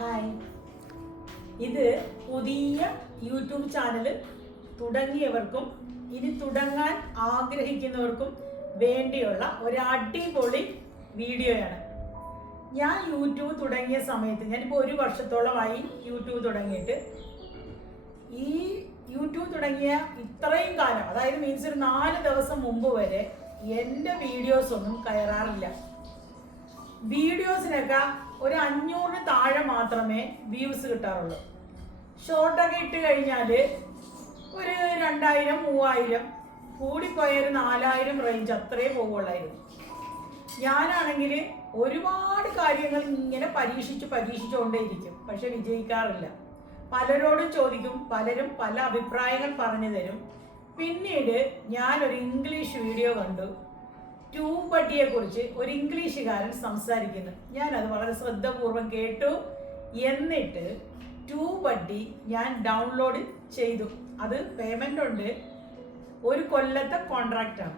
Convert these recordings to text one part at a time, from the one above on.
Hi, ഇത് പുതിയ YouTube channel തുടങ്ങിയവർക്കും ഇനി തുടങ്ങാൻ ആഗ്രഹിക്കുന്നവർക്കും വേണ്ടിയുള്ള ഒരു അടിപൊളി വീഡിയോയാണ്. ഞാൻ യൂട്യൂബ് തുടങ്ങിയ സമയത്ത്, ഞാനിപ്പോൾ 1 വർഷത്തോളമായി യൂട്യൂബ് തുടങ്ങിയിട്ട്, ഈ യൂട്യൂബ് തുടങ്ങിയ ഇത്രയും കാലം, അതായത് മീൻസ് ഒരു 4 ദിവസം മുമ്പ് വരെ എൻ്റെ വീഡിയോസ് ഒന്നും കയറാറില്ല. വീഡിയോസിനൊക്കെ ഒരു 500 താഴെ മാത്രമേ വ്യൂസ് കിട്ടാറുള്ളൂ. ഷോർട്ടൊക്കെ ഇട്ട് കഴിഞ്ഞാൽ ഒരു 2000 3000, കൂടിപ്പോയ ഒരു 4000 റേഞ്ച് അത്രേ പോകുള്ളായിരുന്നു. ഞാനാണെങ്കിൽ ഒരുപാട് കാര്യങ്ങൾ ഇങ്ങനെ പരീക്ഷിച്ചുകൊണ്ടേയിരിക്കും, പക്ഷെ വിജയിക്കാറില്ല. പലരോടും ചോദിക്കും, പലരും പല അഭിപ്രായങ്ങൾ പറഞ്ഞു തരും. പിന്നീട് ഞാനൊരു ഇംഗ്ലീഷ് വീഡിയോ കണ്ടു, ട്യൂബഡിയെ കുറിച്ച് ഒരു ഇംഗ്ലീഷുകാരൻ സംസാരിക്കുന്നു. ഞാനത് വളരെ ശ്രദ്ധാപൂർവം കേട്ടു. എന്നിട്ട് ട്യൂബഡി ഞാൻ ഡൗൺലോഡ് ചെയ്തു. അത് പേയ്മെൻ്റ് ഉണ്ട്, 1 കൊല്ലത്തെ കോൺട്രാക്റ്റാണ്.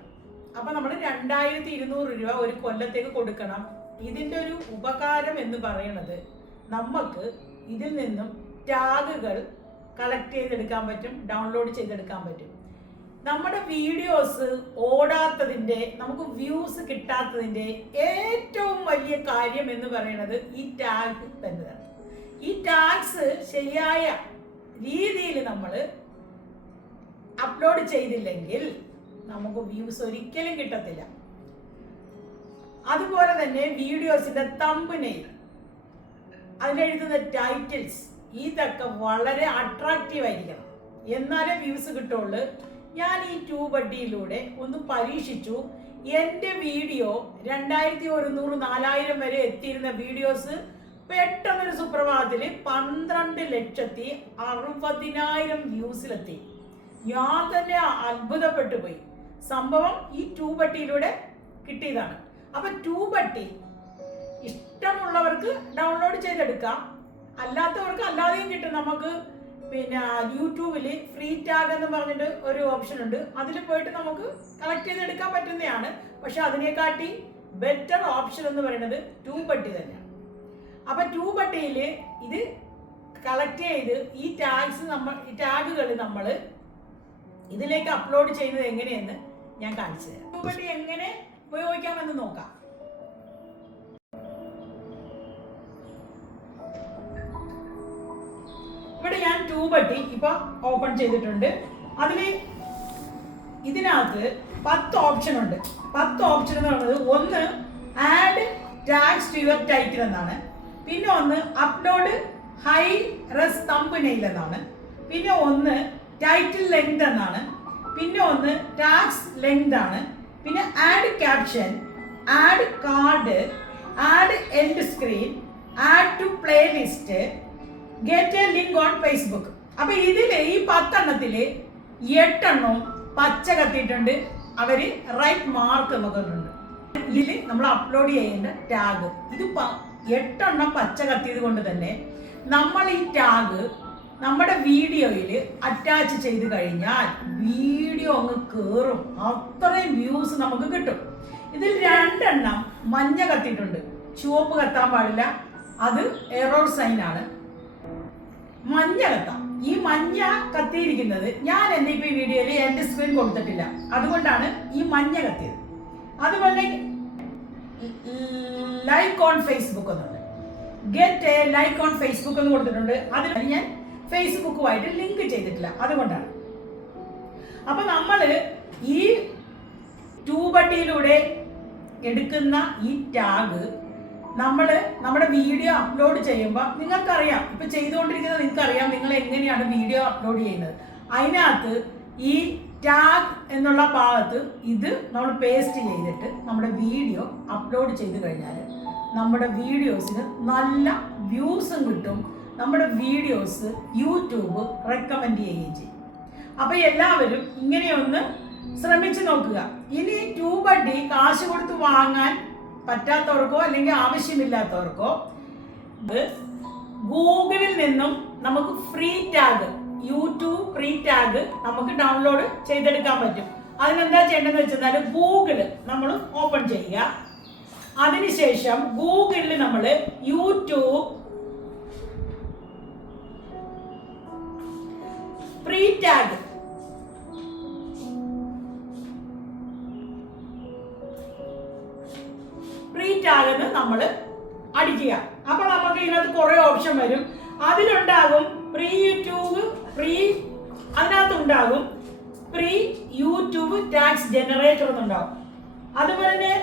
അപ്പം നമ്മൾ 2200 രൂപ 1 കൊല്ലത്തേക്ക് കൊടുക്കണം. ഇതിൻ്റെ ഒരു ഉപകാരം എന്ന് പറയുന്നത്, നമുക്ക് ഇതിൽ നിന്നും ടാഗുകൾ കളക്ട് ചെയ്തെടുക്കാൻ പറ്റും, ഡൗൺലോഡ് ചെയ്തെടുക്കാൻ പറ്റും. നമ്മുടെ വീഡിയോസ് ഓടാത്തതിൻ്റെ, നമുക്ക് വ്യൂസ് കിട്ടാത്തതിൻ്റെ ഏറ്റവും വലിയ കാര്യം എന്ന് പറയുന്നത് ഈ ടാഗ് തന്നെയാണ്. ഈ ടാഗ്സ് ശരിയായ രീതിയിൽ നമ്മൾ അപ്ലോഡ് ചെയ്തില്ലെങ്കിൽ നമുക്ക് വ്യൂസ് ഒരിക്കലും കിട്ടത്തില്ല. അതുപോലെ തന്നെ വീഡിയോസിന്റെ തംബ്നെയിൽ, അതിലെഴുതുന്ന ടൈറ്റിൽസ്, ഇതൊക്കെ വളരെ അട്രാക്റ്റീവ് ആയിരിക്കണം, എന്നാലേ വ്യൂസ് കിട്ടുള്ളൂ. ഞാൻ ഈ ട്യൂബഡിയിലൂടെ ഒന്ന് പരീക്ഷിച്ചു. എൻ്റെ വീഡിയോ 2100 4000 വരെ എത്തിയിരുന്ന വീഡിയോസ് പെട്ടെന്നൊരു സുപ്രഭാതത്തിൽ 12,60,000 വ്യൂസിലെത്തി. ഞാൻ തന്നെ അത്ഭുതപ്പെട്ടു പോയി. സംഭവം ഈ ട്യൂബഡിയിലൂടെ കിട്ടിയതാണ്. അപ്പൊ ട്യൂബഡി ഇഷ്ടമുള്ളവർക്ക് ഡൗൺലോഡ് ചെയ്തെടുക്കാം, അല്ലാത്തവർക്ക് അല്ലാതെയും കിട്ടും. നമുക്ക് പിന്നെ യൂട്യൂബിൽ ഫ്രീ ടാഗ് എന്ന് പറഞ്ഞിട്ട് ഒരു ഓപ്ഷൻ ഉണ്ട്, അതിൽ പോയിട്ട് നമുക്ക് കളക്ട് ചെയ്തെടുക്കാൻ പറ്റുന്നതാണ്. പക്ഷെ അതിനെക്കാട്ടി ബെറ്റർ ഓപ്ഷൻ എന്ന് പറയുന്നത് ട്യൂബഡി തന്നെയാണ്. അപ്പൊ ട്യൂബഡിയിൽ ഇത് കളക്ട് ചെയ്ത് ഈ ടാഗുകൾ നമ്മൾ ഇതിലേക്ക് അപ്ലോഡ് ചെയ്യുന്നത് എങ്ങനെയെന്ന് ഞാൻ കാണിച്ചു തരാം. ട്യൂബഡി എങ്ങനെ ഉപയോഗിക്കാമെന്ന് നോക്കാം. ഇവിടെ ഞാൻ ട്യൂബഡി ഇപ്പൊ ഓപ്പൺ ചെയ്തിട്ടുണ്ട്. ഇതിനകത്ത് 10 ഓപ്ഷൻ ഉണ്ട്. 10 ഓപ്ഷൻ എന്ന് പറയുന്നത്, ഒന്ന് add tags to your title എന്നാണ്, പിന്നെ ഒന്ന് അപ്ലോഡ് ഹൈ റെസ് തംബ്നെയിൽ എന്നാണ്, പിന്നെ ഒന്ന് ടൈറ്റിൽ ലെങ്ത് എന്നാണ്, പിന്നെ ഒന്ന് ടാഗ്സ് ലെങ്ത് ആണ്, പിന്നെ add caption, add card, add end screen, add to playlist, get a link on Facebook. അപ്പൊ ഇതില് ഈ 10 എണ്ണത്തില് 8 എണ്ണവും പച്ച കത്തിയിട്ടുണ്ട്, അവര് റൈറ്റ് മാർക്ക് നമുക്കുണ്ട്. ഇതില് നമ്മൾ അപ്ലോഡ് ചെയ്യേണ്ട ടാഗ്, ഇത് 8 എണ്ണം പച്ച കത്തിയത് കൊണ്ട് തന്നെ നമ്മൾ ഈ ടാഗ് നമ്മുടെ വീഡിയോയിൽ അറ്റാച്ച് ചെയ്ത് കഴിഞ്ഞാൽ വീഡിയോ അങ്ങ് കേറും, അത്രയും വ്യൂസ് നമുക്ക് കിട്ടും. ഇതിൽ 2 എണ്ണം മഞ്ഞ കത്തിയിട്ടുണ്ട്, ചുവപ്പ് കത്താൻ പാടില്ല, അത് എറർ സൈൻ ആണ്. മഞ്ഞ കത്താം. ഈ മഞ്ഞ കത്തിയിരിക്കുന്നത്, ഞാൻ എൻ്റെ ഇപ്പൊ ഈ വീഡിയോയിൽ എൻ്റെ സ്ക്രീൻ കൊടുത്തിട്ടില്ല, അതുകൊണ്ടാണ് ഈ മഞ്ഞ കത്തിയത്. അതുപോലെ ലൈക്ക് ഓൺ ഫേസ്ബുക്ക് എന്നുണ്ട്, get A like on Facebook എന്ന് കൊടുത്തിട്ടുണ്ട്. അതിൽ ഞാൻ ഫേസ്ബുക്കുമായിട്ട് ലിങ്ക് ചെയ്തിട്ടില്ല, അതുകൊണ്ടാണ്. അപ്പൊ നമ്മള് ഈ ട്യൂബഡിയിലൂടെ എടുക്കുന്ന ഈ ടാഗ് നമ്മുടെ വീഡിയോ അപ്ലോഡ് ചെയ്യുമ്പോൾ, നിങ്ങൾക്കറിയാം, ഇപ്പൊ ചെയ്തുകൊണ്ടിരിക്കുന്നത് നിങ്ങൾക്കറിയാം നിങ്ങൾ എങ്ങനെയാണ് വീഡിയോ അപ്ലോഡ് ചെയ്യുന്നത്. അതിനകത്ത് ഈ ടാഗ് എന്നുള്ള ഭാഗത്ത് ഇത് നമ്മൾ പേസ്റ്റ് ചെയ്തിട്ട് നമ്മുടെ വീഡിയോ അപ്ലോഡ് ചെയ്ത് കഴിഞ്ഞാൽ നമ്മുടെ വീഡിയോസിന് നല്ല വ്യൂസും കിട്ടും, നമ്മുടെ വീഡിയോസ് യൂട്യൂബ് റെക്കമെൻഡ് ചെയ്യുകയും ചെയ്യും. അപ്പൊ എല്ലാവരും ഇങ്ങനെയൊന്ന് ശ്രമിച്ചു നോക്കുക. ഇനി ട്യൂബഡി കാശ് കൊടുത്ത് വാങ്ങാൻ പറ്റാത്തവർക്കോ അല്ലെങ്കിൽ ആവശ്യമില്ലാത്തവർക്കോ ഗൂഗിളിൽ നിന്നും നമുക്ക് free tag, YouTube free tag നമുക്ക് ഡൗൺലോഡ് ചെയ്തെടുക്കാൻ പറ്റും. അതിനെന്താ ചെയ്യേണ്ടതെന്ന് വെച്ചാൽ, ഗൂഗിള് നമ്മൾ ഓപ്പൺ ചെയ്യുക. അതിനുശേഷം ഗൂഗിളിൽ നമ്മൾ യൂട്യൂബ് ടാഗ്. പ്രീ ടാഗ് എന്ന് നമ്മൾ അടിക്കുക. അപ്പോൾ നമുക്ക് ഇതിനകത്ത് കുറെ ഓപ്ഷൻ വരും. അതിലുണ്ടാകും പ്രീ യൂട്യൂബ്, അതിനകത്തുണ്ടാകും പ്രീ യൂട്യൂബ് ടാഗ്സ് ജനറേറ്റർ എന്നുണ്ടാവും. അതുപോലെ തന്നെ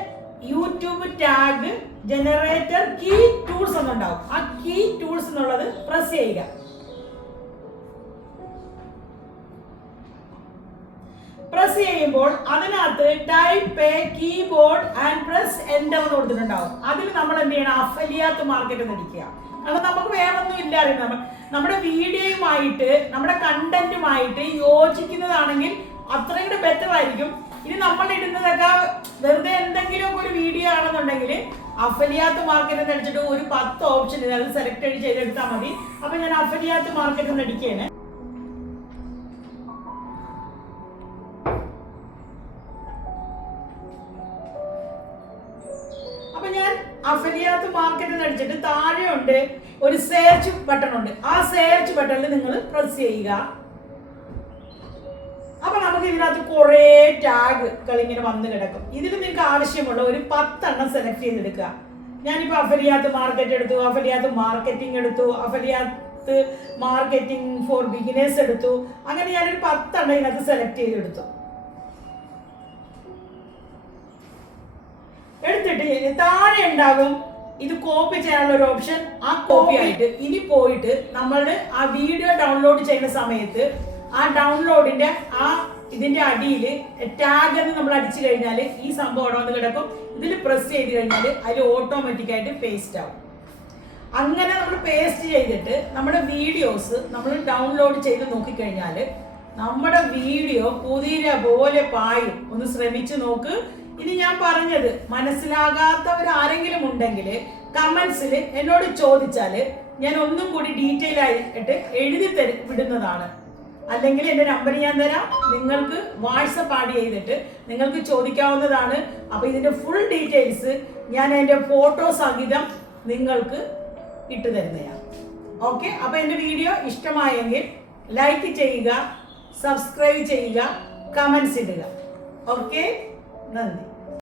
YouTube tag generator key tools എന്നുണ്ടാവും. ആ കീ ടൂൾസ് എന്നുള്ളത് പ്രസ് ചെയ്യുക. പ്രസ് ചെയ്യുമ്പോൾ അതിനകത്ത് type a keyboard and press enter എന്ന് കൊടുത്തിട്ടുണ്ടാവും. അതിൽ നമ്മൾ എന്ത് ചെയ്യണം? അഫലിയാത്ത് മാർക്കറ്റ് എന്ന് അടിക്കുക. അത് നമുക്ക് വേറൊന്നും ഇല്ലായിരുന്നു. നമ്മുടെ വീഡിയോയുമായിട്ട് നമ്മുടെ കണ്ടന്റുമായിട്ട് യോജിക്കുന്നതാണെങ്കിൽ അത്രയും കൂടെ ബെറ്റർ ആയിരിക്കും. ഇനി നമ്മൾ ഇടുന്നതൊക്കെ വെറുതെ എന്തെങ്കിലും ഒരു വീഡിയോ ആണെന്നുണ്ടെങ്കിൽ അഫലിയാത്ത് മാർക്കറ്റ് എന്ന് അടിച്ചിട്ട് ഒരു 10 ഓപ്ഷൻ അത് സെലക്ട് ചെയ്തെടുത്താൽ മതി. അപ്പൊ ഞാൻ അഫലിയാത്ത് മാർക്കറ്റ് എന്ന് അടിക്കുകയാണ്. അപ്പൊ ഞാൻ അഫലിയാത്ത് മാർക്കറ്റ് എന്ന് അടിച്ചിട്ട് താഴെ ഉണ്ട് ഒരു സെർച്ച് ബട്ടൺ ഉണ്ട്. ആ സെർച്ച് ബട്ടണിൽ നിങ്ങൾ പ്രസ് ചെയ്യുക. അപ്പൊ നമുക്ക് ഇതിനകത്ത് കുറെ ടാഗുകൾ ഇങ്ങനെ വന്ന് കിടക്കും. ഇതിൽ നിങ്ങൾക്ക് ആവശ്യമുള്ള ഒരു 10 എണ്ണം സെലക്ട് ചെയ്തെടുക്കുക. ഞാനിപ്പോ അഫലിയാത്ത് മാർക്കറ്റ് എടുത്തു, അഫലിയാത്ത് മാർക്കറ്റിംഗ് എടുത്തു, അഫലിയാത്ത് മാർക്കറ്റിംഗ് ഫോർ ബിഗിനേഴ്സ് എടുത്തു. അങ്ങനെ ഞാനൊരു 10 എണ്ണം ഇതിനകത്ത് സെലക്ട് ചെയ്തെടുത്തു. എടുത്തിട്ട് താഴെ ഉണ്ടാകും ഇത് കോപ്പി ചെയ്യാനുള്ള ഒരു ഓപ്ഷൻ. ആ കോപ്പി ആയിട്ട് ഇനി പോയിട്ട് നമ്മളുടെ ആ വീഡിയോ ഡൗൺലോഡ് ചെയ്യുന്ന സമയത്ത് ആ ഡൗൺലോഡിന്റെ ഇതിന്റെ അടിയിൽ ടാഗ് എന്ന് നമ്മൾ അടിച്ചു കഴിഞ്ഞാൽ ഈ സംഭവം അവിടെ വന്ന് കിടക്കും. ഇതിൽ പ്രസ് ചെയ്ത് കഴിഞ്ഞാൽ അതിൽ ഓട്ടോമാറ്റിക് ആയിട്ട് പേസ്റ്റ് ആവും. അങ്ങനെ നമ്മൾ പേസ്റ്റ് ചെയ്തിട്ട് നമ്മുടെ വീഡിയോസ് നമ്മൾ ഡൗൺലോഡ് ചെയ്ത് നോക്കിക്കഴിഞ്ഞാൽ നമ്മുടെ വീഡിയോ കുതിര പോലെ പായും. ഒന്ന് ശ്രമിച്ചു നോക്ക്. ഇനി ഞാൻ പറഞ്ഞത് മനസ്സിലാകാത്തവരാരെങ്കിലും ഉണ്ടെങ്കിൽ കമന്റ്സിൽ എന്നോട് ചോദിച്ചാൽ ഞാൻ ഒന്നും കൂടി ഡീറ്റെയിൽ ആയിട്ട് എഴുതി വിടുന്നതാണ്. അല്ലെങ്കിൽ എൻ്റെ നമ്പർ ഞാൻ തരാം. നിങ്ങൾക്ക് വാട്സപ്പ് ആഡ് ചെയ്തിട്ട് നിങ്ങൾക്ക് ചോദിക്കാവുന്നതാണ്. അപ്പോൾ ഇതിൻ്റെ ഫുൾ ഡീറ്റെയിൽസ് ഞാൻ എൻ്റെ ഫോട്ടോ സഹിതം നിങ്ങൾക്ക് ഇട്ടു തരുന്നതാണ്. ഓക്കെ. അപ്പോൾ എൻ്റെ വീഡിയോ ഇഷ്ടമായെങ്കിൽ ലൈക്ക് ചെയ്യുക, സബ്സ്ക്രൈബ് ചെയ്യുക, കമൻസ് ഇടുക. ഓക്കെ, നന്ദി.